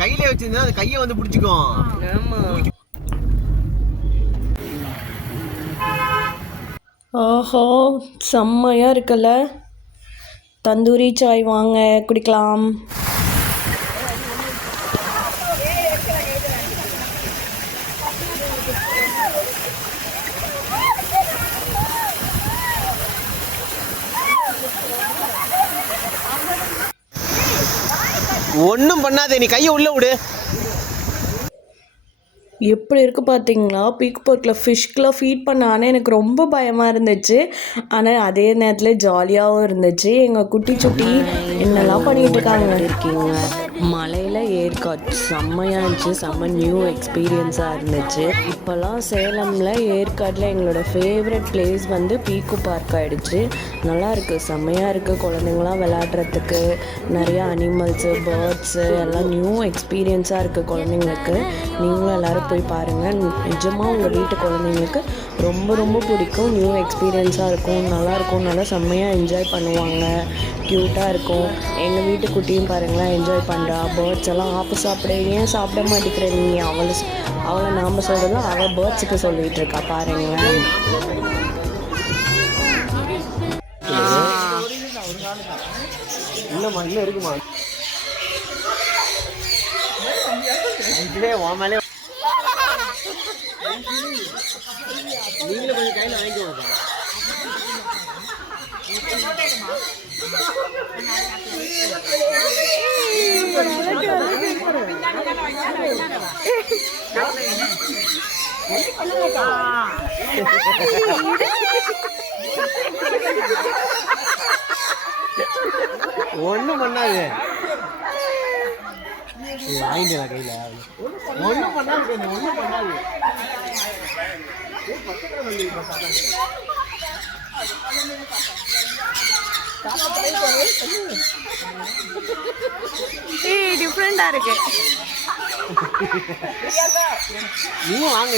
கையில வச்சிருந்தா அது கையை வந்து பிடிச்சிக்கும். ஆமா. ஆஹா செம்மையா இருக்குல்ல. தந்தூரி சாய் வாங்க குடிக்கலாம். ஒன்றும் பண்ணாதே, நீ கையை உள்ள விடு. எப்படி இருக்குது பார்த்தீங்களா? பீக் பார்க்கில் ஃபிஷ்க்கெலாம் ஃபீட் பண்ண. ஆனால் எனக்கு ரொம்ப பயமாக இருந்துச்சு. ஆனால் அதே நேரத்தில் ஜாலியாகவும் இருந்துச்சு. எங்கள் குட்டி சுட்டி என்னெல்லாம் பண்ணிகிட்டு இருக்கீங்க. மலையில் ஏற்காடு செம்மையாக இருந்துச்சு. செம்ம நியூ எக்ஸ்பீரியன்ஸாக இருந்துச்சு. இப்போல்லாம் சேலமில் ஏற்காடில் எங்களோட ஃபேவரட் பிளேஸ் வந்து பீக்கு பார்க் ஆகிடுச்சு. நல்லா இருக்குது, செம்மையாக இருக்குது. குழந்தைங்களாம் விளையாடுறதுக்கு நிறையா அனிமல்ஸு, பேர்ட்ஸு எல்லாம் நியூ எக்ஸ்பீரியன்ஸாக இருக்குது குழந்தைங்களுக்கு. நீங்களும் எல்லோரும் போய் பாருங்கள். நிஜமாக உங்கள் வீட்டு குழந்தைங்களுக்கு ரொம்ப ரொம்ப பிடிக்கும். நியூ எக்ஸ்பீரியன்ஸாக இருக்கும், நல்லாயிருக்கும். நல்லா செம்மையாக என்ஜாய் பண்ணுவாங்க. க்யூட்டாக இருக்கும். எங்கள் வீட்டு குட்டியும் பாருங்களேன் என்ஜாய் பண்ணுறா. பேர்ட்ஸ் எல்லாம் சாப்பிட ஏன் சாப்பிட மாட்டேங்கிற நீ, அவளை நாம் சொல்கிறதோ அவள் பேர்ட்ஸுக்கு சொல்லிகிட்டு இருக்கா பாருங்களேன். இல்லைம்மா, இன்னும் இருக்குமா? நீங்களும் கொஞ்சம் கையில் வாங்கிக்கோங்க. ஒன்றும் பண்ணாது. வாங்கிட்டு கையில் ஒன்றும் பண்ணாது. ஒன்றும் பண்ணாது. டிஃப்ரெண்டா இருக்கு. நீயும் வாங்க.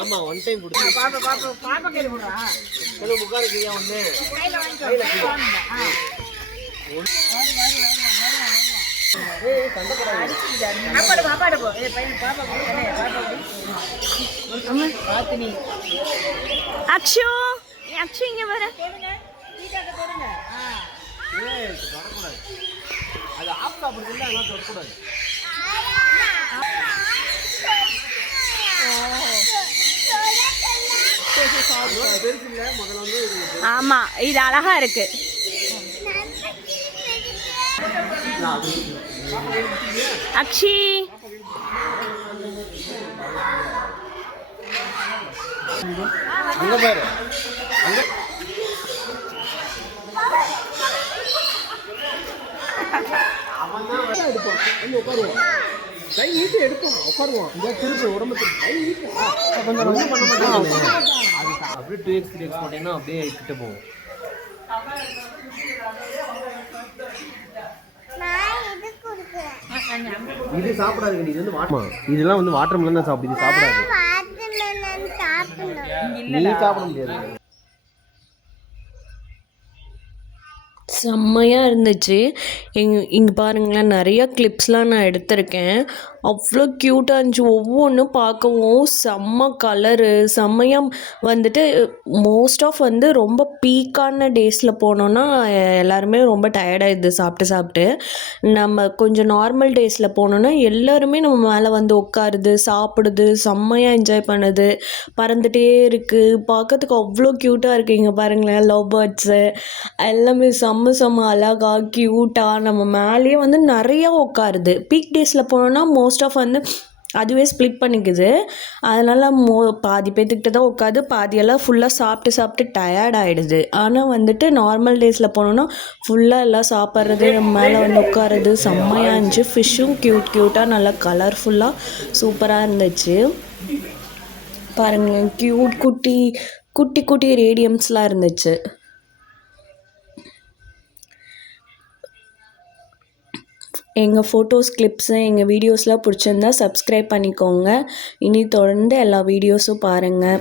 ஆமா, ஒன் டைம் கொடுத்து உட்காருக்கியா ஒண்ணு. அக்ஷு அக்ஷு இங்க வர. அது ஆப் சாப்பிடுறது இல்லை, அதெல்லாம் தொடக்கூடாது. ஆமா, இது அழகா இருக்கு. அக்ஷி அங்க பாரு, அங்க உட்காருவோம். கை ஈட்டு எடுப்போம், உட்காருவோம். இந்த திருப்பி உடம்பு கை ஈட்டு கொஞ்சம் பண்ண மாட்டேங்க. அப்படியே 2x 3x போட்டீங்கன்னா அப்படியே கிட்ட போகும். இது சாப்பிடாதுங்க. இது வந்து வாட்டர், இதெல்லாம் வந்து வாட்டர் மெலன் தான் சாப்பிடுது. சாப்பிடாது. நீ சாப்பிட முடியாது. செம்மையாக இருந்துச்சு. இங்கே பாருங்களேன், நிறையா கிளிப்ஸ்லாம் நான் எடுத்திருக்கேன். அவ்வளோ க்யூட்டாக இருந்துச்சு. ஒவ்வொன்றும் பார்க்கவும் செம்ம கலரு, செம்மையாக வந்துட்டு மோஸ்ட் ஆஃப் வந்து ரொம்ப பீக்கான டேஸில் போனோன்னா எல்லாருமே ரொம்ப டயர்டாகிடுது சாப்பிட்டு. நம்ம கொஞ்சம் நார்மல் டேஸில் போனோன்னா எல்லாருமே நம்ம மேலே வந்து உட்காருது, சாப்பிடுது, செம்மையாக என்ஜாய் பண்ணுது, பறந்துகிட்டே இருக்குது. பார்க்கறதுக்கு அவ்வளோ க்யூட்டாக இருக்குது. இங்கே பாருங்களேன், லவ் பேர்ட்ஸு எல்லாமே செம்ம அழகாக க்யூட்டாக நம்ம மேலேயே வந்து நிறையா உட்காருது. பீக் டேஸில் போனோன்னா மோஸ்ட் ஆஃப் வந்து அதுவே ஸ்ப்ளிட் பண்ணிக்குது. அதனால் பாதி பேர்த்துக்கிட்ட தான் உட்காது, பாதியெல்லாம் ஃபுல்லாக சாப்பிட்டு டயர்ட் ஆகிடுது. ஆனால் வந்துட்டு நார்மல் டேஸில் போனோன்னா ஃபுல்லாக எல்லாம் சாப்பிட்றது, நம்ம மேலே வந்து உட்காருது, செம்மையாக இருந்துச்சு. ஃபிஷ்ஷும் க்யூட்டாக நல்லா கலர்ஃபுல்லாக சூப்பராக இருந்துச்சு. பாருங்கள், குட்டி ரேடியம்ஸ்லாம் இருந்துச்சு. எங்கள் ஃபோட்டோஸ் கிளிப்ஸு எங்கள் வீடியோஸ்லாம் பிடிச்சிருந்தா சப்ஸ்கிரைப் பண்ணிக்கோங்க. இனி தொடர்ந்து எல்லா வீடியோஸும் பாருங்கள்.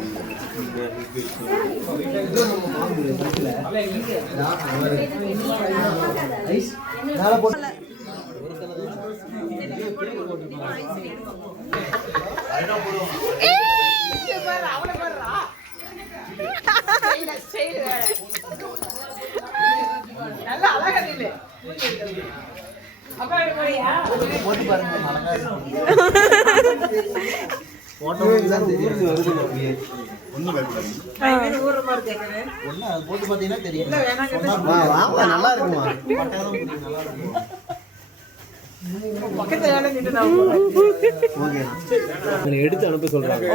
எடுத்து அனுப்ப சொல்றாங்க.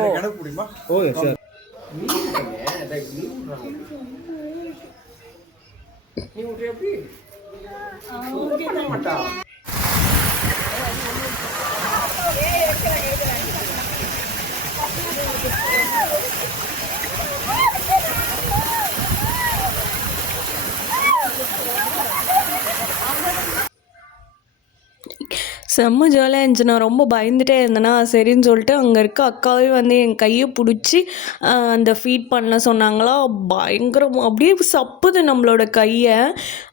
ஓ சார் நீ எப்படி செம்ம ஜாலியாக இருந்துச்சு. நான் ரொம்ப பயந்துட்டே இருந்தேன்னா சரின்னு சொல்லிட்டு அங்கே இருக்க அக்காவே வந்து என் கையை பிடிச்சி அந்த ஃபீட் பண்ண சொன்னாங்களா. பயங்கரம் அப்படியே சப்புது நம்மளோட கையை.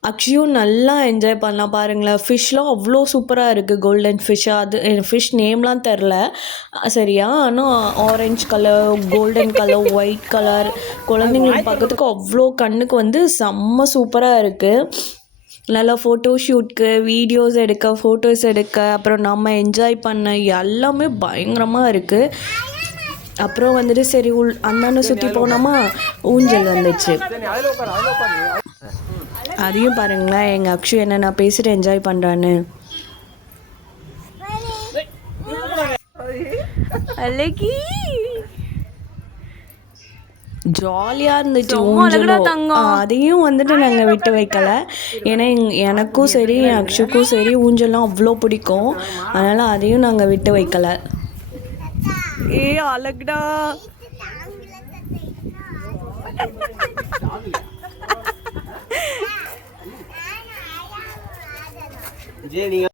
ஆக்சுவலியும் நல்லா என்ஜாய் பண்ணலாம் பாருங்களேன். ஃபிஷ்லாம் அவ்வளோ சூப்பராக இருக்குது. கோல்டன் ஃபிஷ்ஷாக அது ஃபிஷ் நேம்லாம் தெரில சரியா. ஆனால் orange colour, golden colour, white colour, குழந்தைங்களுக்கு பார்க்கறதுக்கு அவ்வளோ கண்ணுக்கு வந்து செம்ம சூப்பராக இருக்குது. நல்லா ஃபோட்டோ ஷூட்க்கு, வீடியோஸ் எடுக்க, ஃபோட்டோஸ் எடுக்க, அப்புறம் நம்ம என்ஜாய் பண்ண எல்லாமே பயங்கரமாக இருக்குது. அப்புறம் வந்துட்டு சரி அந்தாண்ட சுற்றி போனோமா, ஊஞ்சல் வந்துச்சு. அதையும் பாருங்களேன் எங்கள் அக்ஷு என்ன நான் பேசிட்டு என்ஜாய் பண்ணுறான்னு. அழகி ஜாலியாக இருந்துச்சு ஊஞ்சலும். அதையும் வந்துட்டு நாங்கள் விட்டு வைக்கல. ஏன்னா எனக்கும் சரி என் அக்ஷுக்கும் சரி ஊஞ்சல்லாம் அவ்வளோ பிடிக்கும். அதனால் அதையும் நாங்கள் விட்டு வைக்கல. ஏ அழகுடா. ஜே நீங்க